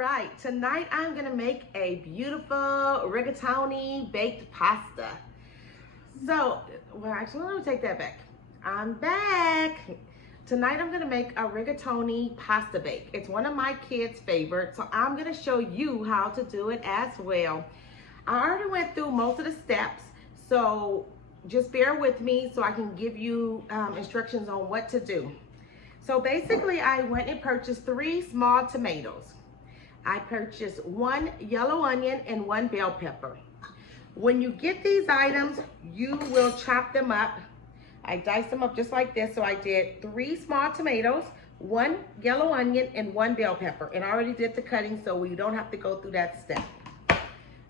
right, tonight I'm gonna make a beautiful rigatoni baked pasta. So, well, actually, let me take that back. I'm back. Tonight I'm gonna make a rigatoni pasta bake. It's one of my kids' favorites, so I'm gonna show you how to do it as well. I already went through most of the steps, so just bear with me so I can give you instructions on what to do. So basically, I went and purchased 3 small tomatoes. I purchased 1 yellow onion and 1 bell pepper. When you get these items, you will chop them up. I diced them up just like this. So I did 3 small tomatoes, 1 yellow onion, and 1 bell pepper. And I already did the cutting, so we don't have to go through that step.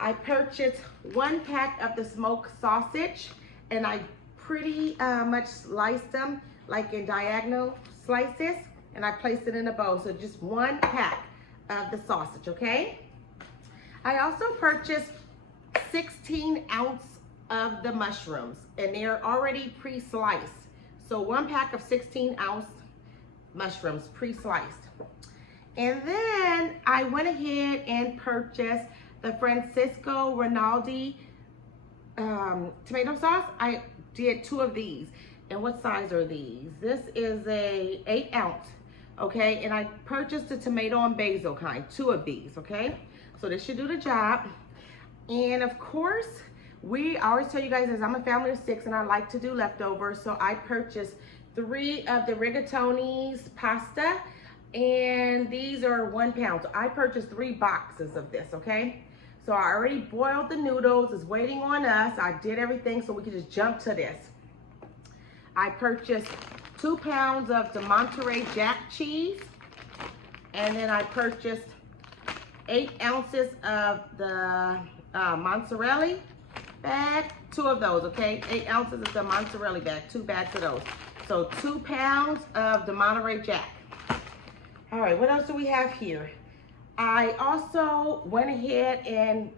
I purchased 1 pack of the smoked sausage, and I pretty much sliced them like in diagonal slices, and I placed it in a bowl. So just 1 pack of the sausage, okay? I also purchased 16 ounce of the mushrooms, and they're already pre-sliced. So 1 pack of 16 ounce mushrooms pre-sliced. And then I went ahead and purchased the Francisco Rinaldi tomato sauce. I did 2 of these. And what size are these? This is a 8 ounce, okay? And I purchased the tomato and basil kind, 2 of these, okay? So this should do the job. And of course, I always tell you guys as I'm a family of 6 and I like to do leftovers, so I purchased 3 of the rigatoni's pasta, and these are 1 pound. So I purchased 3 boxes of this, okay? So I already boiled the noodles, it's waiting on us. I did everything so we could just jump to this. I purchased 2 pounds of the Monterey Jack cheese, and then I purchased 8 ounces of the mozzarella bag, 2 of those, okay? 8 ounces of the mozzarella bag, 2 bags of those. So 2 pounds of the Monterey Jack. All right, what else do we have here? I also went ahead and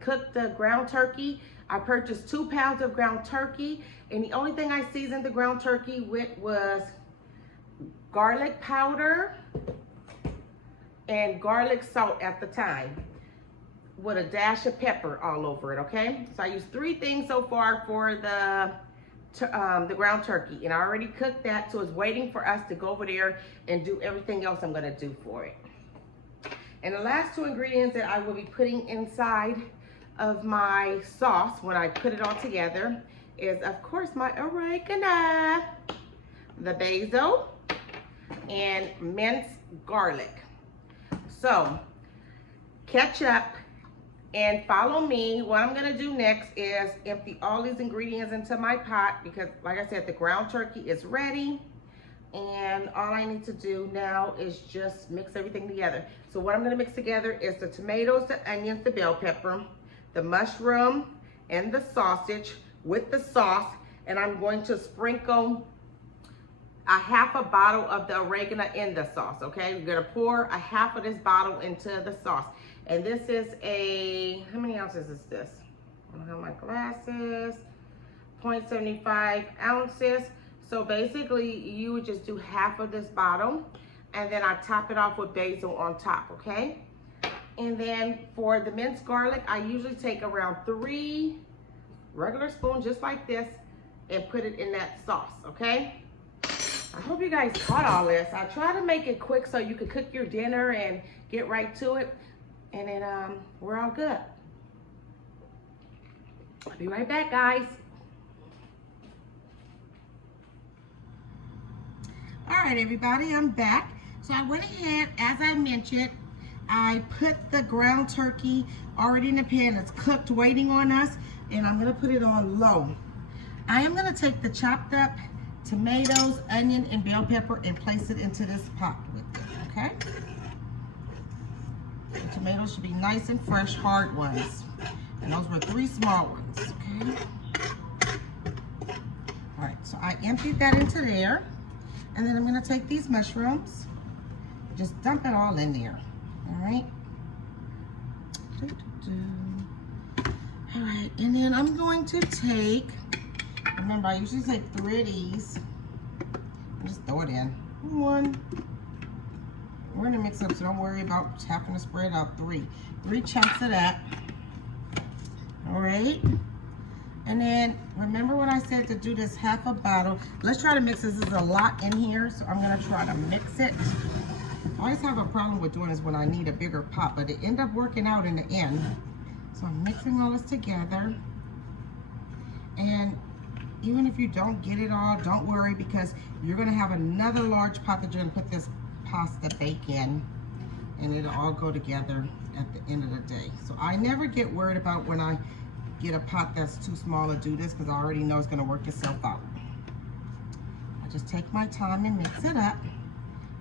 cooked the ground turkey. I purchased 2 pounds of ground turkey, and the only thing I seasoned the ground turkey with was garlic powder and garlic salt at the time, with a dash of pepper all over it, okay? So I used 3 things so far for the ground turkey, and I already cooked that, so it's waiting for us to go over there and do everything else I'm gonna do for it. And the last 2 ingredients that I will be putting inside of my sauce when I put it all together is, of course, my oregano, the basil, and minced garlic. So catch up and follow me. What I'm gonna do next is empty all these ingredients into my pot, because like I said, the ground turkey is ready, and all I need to do now is just mix everything together. So what I'm gonna mix together is the tomatoes, the onions, the bell pepper, the mushroom, and the sausage with the sauce, and I'm going to sprinkle a half a bottle of the oregano in the sauce, okay? We're gonna pour a half of this bottle into the sauce. And this is how many ounces is this? I don't have my glasses. 0.75 ounces. So basically, you would just do half of this bottle, and then I top it off with basil on top, okay? And then for the minced garlic, I usually take around 3 regular spoons, just like this, and put it in that sauce, okay? I hope you guys caught all this. I try to make it quick so you can cook your dinner and get right to it, and then we're all good. I'll be right back, guys. All right, everybody, I'm back. So I went ahead, as I mentioned, I put the ground turkey already in the pan. It's cooked, waiting on us, and I'm gonna put it on low. I am gonna take the chopped up tomatoes, onion, and bell pepper and place it into this pot with it, okay? The tomatoes should be nice and fresh, hard ones. And those were 3 small ones, okay? All right, so I emptied that into there. And then I'm gonna take these mushrooms, just dump it all in there, all right? All right, and then I'm going to take, remember I usually take 3 of these, just throw it in. 1, We're gonna mix it up, so don't worry about having to spread out three chunks of that. All right. And then remember when I said to do this half a bottle? Let's try to mix this. There's a lot in here, so I'm gonna try to mix it. I always have a problem with doing this when I need a bigger pot, but it ended up working out in the end. So I'm mixing all this together. And even if you don't get it all, don't worry, because you're gonna have another large pot that you're gonna put this pasta bake in, and it'll all go together at the end of the day. So I never get worried about when I get a pot that's too small to do this, because I already know it's gonna work itself out. I just take my time and mix it up.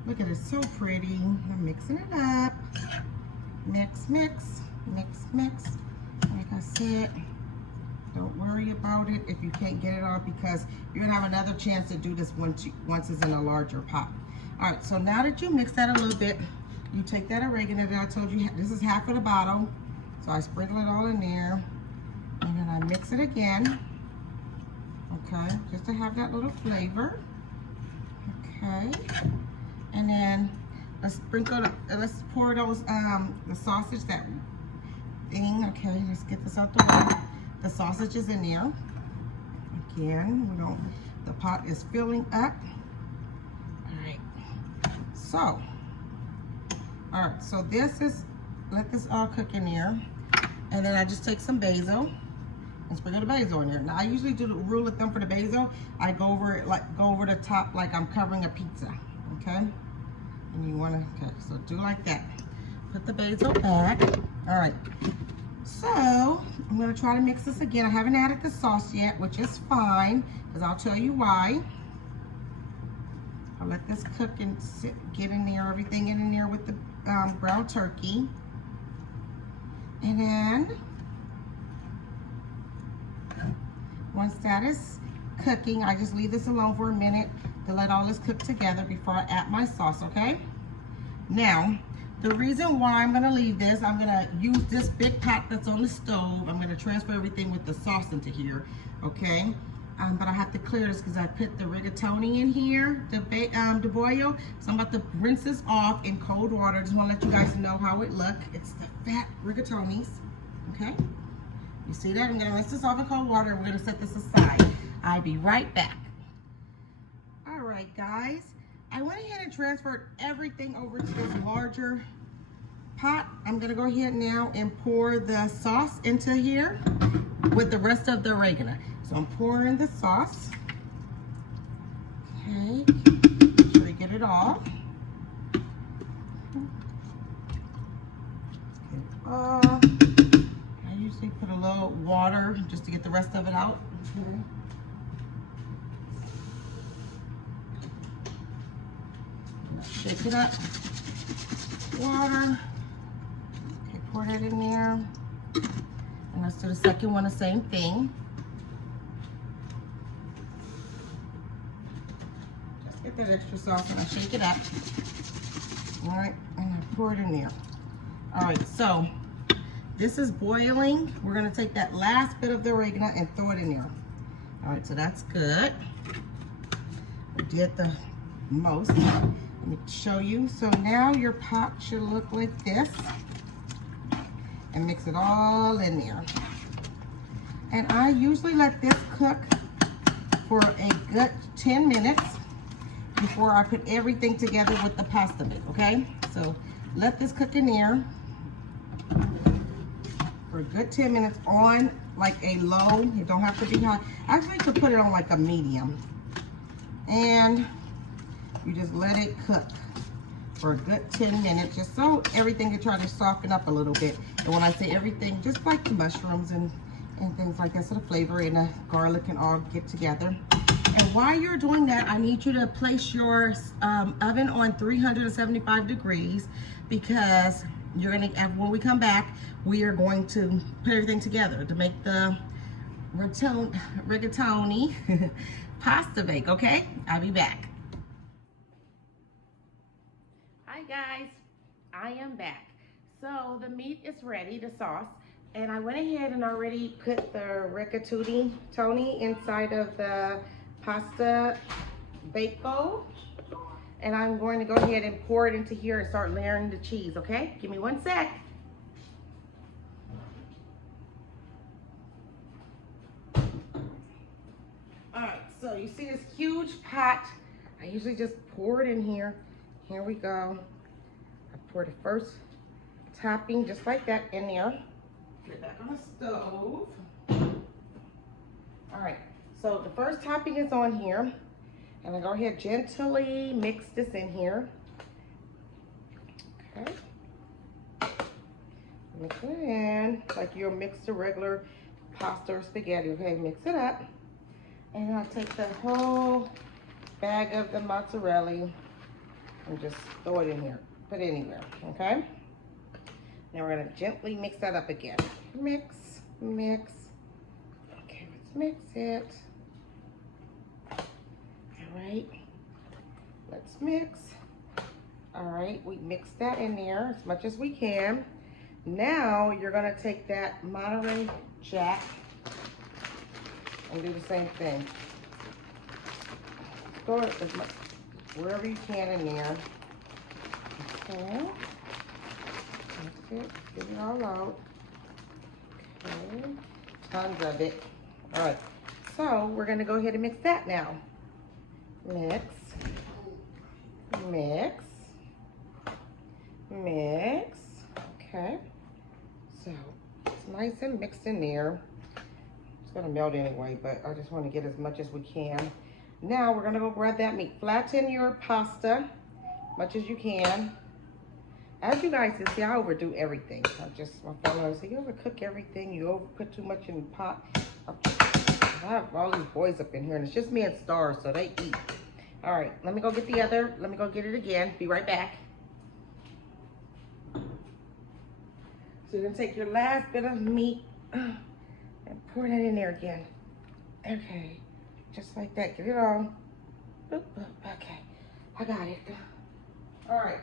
Look at it, so pretty. I'm mixing it up. Mix, mix, mix, mix. Like I said, don't worry about it if you can't get it all, because you're gonna have another chance to do this once it's in a larger pot. All right, so now that you mix that a little bit, you take that oregano that I told you, this is half of the bottle. So I sprinkle it all in there, and then I mix it again. Okay, just to have that little flavor. Okay, and then let's pour those, the sausage, that thing. Okay, let's get this out the way. The sausage is in there. Again, the pot is filling up. All right, so, this is, let this all cook in there. And then I just take some basil and sprinkle the basil in there. Now I usually do the rule of thumb for the basil. I go over the top like I'm covering a pizza, okay? And you wanna, okay, so do like that. Put the basil back. All right, so I'm gonna try to mix this again. I haven't added the sauce yet, which is fine, because I'll tell you why. I'll let this cook and get in there, everything in there with the ground turkey. And then, once that is cooking, I just leave this alone for a minute to let all this cook together before I add my sauce, okay? Now, the reason why I'm gonna leave this, I'm gonna use this big pot that's on the stove. I'm gonna transfer everything with the sauce into here, okay? But I have to clear this because I put the rigatoni in here, the boil. So I'm about to rinse this off in cold water. Just want to let you guys know how it looks. It's the fat rigatonis, okay? You see that? I'm going to rinse this off in cold water. We're going to set this aside. I'll be right back. All right, guys. I went ahead and transferred everything over to this larger pot. I'm going to go ahead now and pour the sauce into here with the rest of the oregano. So I'm pouring the sauce. Okay, make sure you get it all. I usually put a little water just to get the rest of it out. Okay. Shake it up. Water. Okay, pour that in there. And let's do the second one, the same thing. Get that extra sauce and I shake it up. All right, and I pour it in there. All right, so this is boiling. We're gonna take that last bit of the oregano and throw it in there. All right, so that's good. We did the most. Let me show you. So now your pot should look like this. And mix it all in there. And I usually let this cook for a good 10 minutes. Before I put everything together with the pasta bake, okay? So let this cook in there for a good 10 minutes on like a low. You don't have to be high. I actually could put it on like a medium. And you just let it cook for a good 10 minutes, just so everything can try to soften up a little bit. And when I say everything, just like the mushrooms and things like that, so the flavor and the garlic can all get together. And while you're doing that, I need you to place your oven on 375 degrees, because you're gonna, when we come back, we are going to put everything together to make the rigatoni pasta bake, okay? I'll be back. Hi guys, I am back. So the meat is ready, the sauce, and I went ahead and already put the rigatoni inside of the pasta bake bowl. and I'm going to go ahead and pour it into here and start layering the cheese, okay? Give me 1 sec. All right, so you see this huge pot. I usually just pour it in here. Here we go. I pour the first topping just like that in there. Get it back on the stove. All right, so the first topping is on here. And I go ahead gently mix this in here. Okay. Mix it in like you'll mix the regular pasta or spaghetti. Okay, mix it up. And I'll take the whole bag of the mozzarella and just throw it in here. Put it anywhere, okay? Now we're gonna gently mix that up again. Mix, mix. Okay, let's mix it. All right, let's mix. All right, we mix that in there as much as we can. Now you're gonna take that Monterey Jack and do the same thing. Throw it as much, wherever you can in there. Okay, that's it, get it all out. Okay, tons of it. All right, so we're gonna go ahead and mix that now. Mix, mix, mix. Okay, so it's nice and mixed in there. It's gonna melt anyway, but I just want to get as much as we can. Now we're gonna go grab that meat. Flatten your pasta much as you can. As you guys can see, I overdo everything. My father said, you overcook everything. You overput too much in the pot. I have all these boys up in here, and it's just me and Star, so they eat. All right, let me go get the other. Let me go get it again. Be right back. So you're gonna take your last bit of meat and pour that in there again. Okay, just like that. Get it all. Boop, boop. Okay, I got it. All right.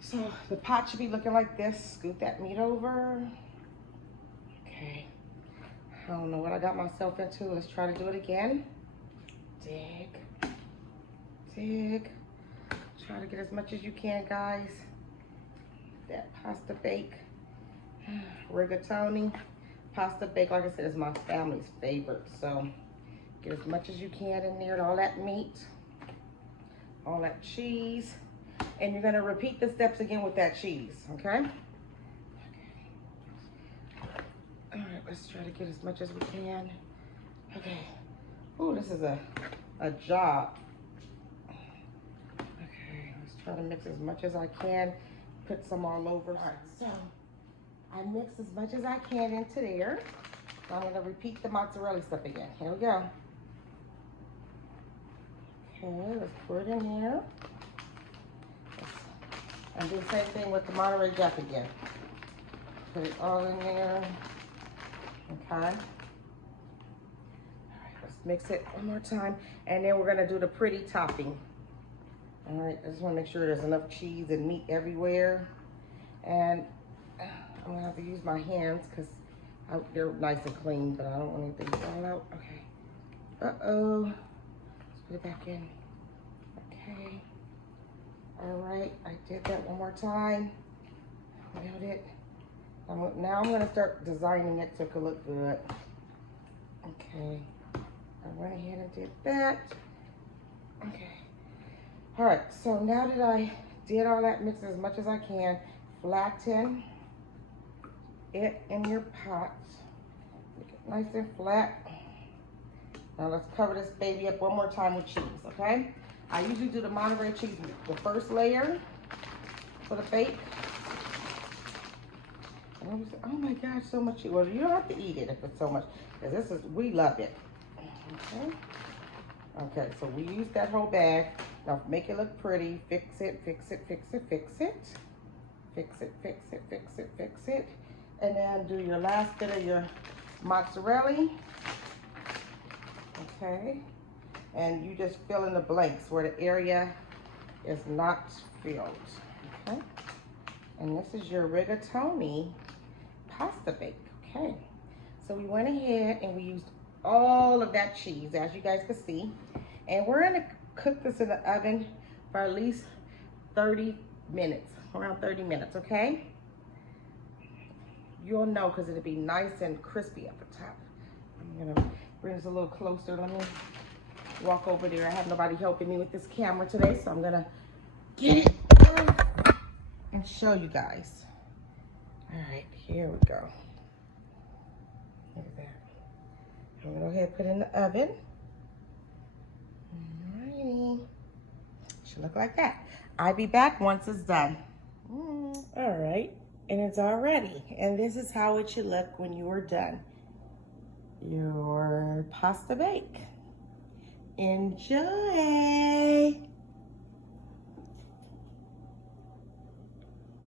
So the pot should be looking like this. Scoot that meat over. Okay. I don't know what I got myself into. Let's try to do it again. Dig. Dig. Try to get as much as you can, guys. That pasta bake. Rigatoni. Pasta bake, like I said, is my family's favorite. So get as much as you can in there. All that meat. All that cheese. And you're gonna repeat the steps again with that cheese, okay? All right, let's try to get as much as we can. Okay. Oh, this is a job. Okay, let's try to mix as much as I can. Put some all over. All right, so I mix as much as I can into there. So I'm gonna repeat the mozzarella stuff again. Here we go. Okay, let's put it in there. And do the same thing with the Monterey Jack again. Put it all in there. Okay. All right, let's mix it one more time. And then we're gonna do the pretty topping. All right, I just wanna make sure there's enough cheese and meat everywhere. And I'm gonna have to use my hands because they're nice and clean, but I don't want anything to fall out. Okay. Uh-oh. Let's put it back in. Okay. All right, I did that one more time. Got it. Now I'm gonna start designing it so it could look good. Okay, I went ahead and did that. Okay. All right, so now that I did all that, mix as much as I can, flatten it in your pot. Make it nice and flat. Now let's cover this baby up one more time with cheese, okay? I usually do the Monterey cheese, the first layer for the bake. And oh my gosh, so much cheese. Well, you don't have to eat it if it's so much, because we love it. Okay. Okay, so we use that whole bag. Now make it look pretty. Fix it, fix it, fix it, fix it. Fix it, fix it, fix it, fix it. And then do your last bit of your mozzarella. Okay. And you just fill in the blanks where the area is not filled, okay? And this is your rigatoni pasta bake, okay? So we went ahead and we used all of that cheese, as you guys can see. And we're gonna cook this in the oven for at least 30 minutes, around 30 minutes, okay? You'll know because it'll be nice and crispy at the top. I'm gonna bring this a little closer. Let me walk over there. I have nobody helping me with this camera today, so I'm gonna get it and show you guys. All right, here we go. Look at that. I'm gonna go ahead and put it in the oven. Alrighty. Should look like that. I'll be back once it's done. All right, and it's all ready. And this is how it should look when you are done. Your pasta bake. Enjoy.